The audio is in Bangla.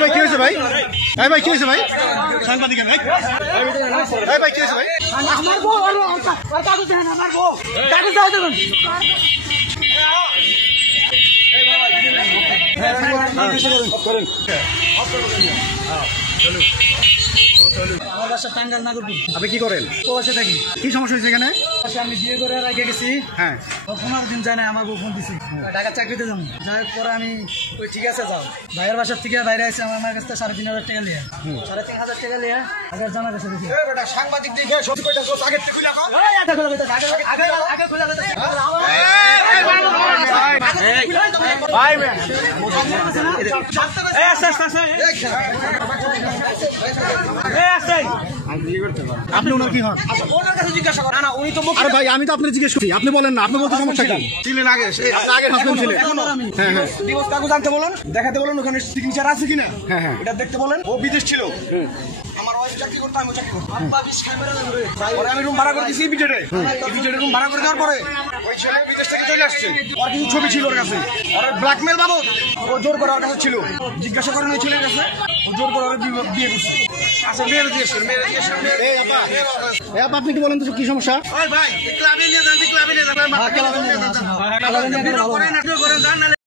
ভাই কি হয়েছে ভাই? ভাই কি হয়েছে ভাই? সাংবাদিক ভাই ভাই কি হয়েছে ভাই? আমার বউ আর কাগজ দেন, আমার বউ কাগজ দাও দেবেন। আমার বাসা টাঙ্গাইল নাগরপুর। আপনি কি করেন? প্রবাসে থাকি। কি সমস্যা হয়েছে এখানে? আমি বিয়ে করে রেখে গেছি। হ্যাঁ 15 দিন যায় না, আমার বউ ফোন দিছি ঢাকা চাকরিতে যাবো। যাই পরে আমি ওই ঠিক আছে যাও, ভাইয়ের বাসার থেকে বাইরে আসে আমার কাছ থেকে 3,500 টাকা লিয়া, 3,500 টাকা লিয়া আগে জানা গেছে দেখি সাংবাদিক দেখে সত্যি কইতা আগে থেকে খুলে আপনি ওনার কি হন? ওনার কাছে জিজ্ঞাসা কর। না উনি তো আরে ভাই আমি তো আপনি জিজ্ঞেস করছি, আপনি বলেন না, আপনি বলতে সমস্যা কি? ছিলেন আগে, আগে হাসবেন্ড ছিলেন। হ্যাঁ হ্যাঁ ডিভোর্স কাগজ আনতে বলেন, দেখাতে বলেন ওখানে সিগনেচার আছে কিনা। হ্যাঁ হ্যাঁ এটা দেখতে বলেন। ও বিদেশ ছিল, আমার ওয়াইফ চাকরি করতো, আমি চাকরি করতাম। পরে আমি রুম ভাড়া করে দিয়েছি বিজেডে। বিজেডে রুম ভাড়া করে দেওয়ার পরে ওই ছেলে বিদেশ থেকে চলে আসছে। ওর কিছু ছবি ছিল ওর কাছে, ওর ব্ল্যাকমেল বাবদ ও জোর করে ওর কাছে ছিল। জিজ্ঞাসা করেন ওই ছেলের কাছে, ও জোর করে ওর বিয়ে করছে। আচ্ছা মেয়ের দিয়েছে, আপনি কি বলেন তো কি সমস্যা? ভাই ক্লাবে নিয়ে যান, ক্লাবে নিয়ে যান।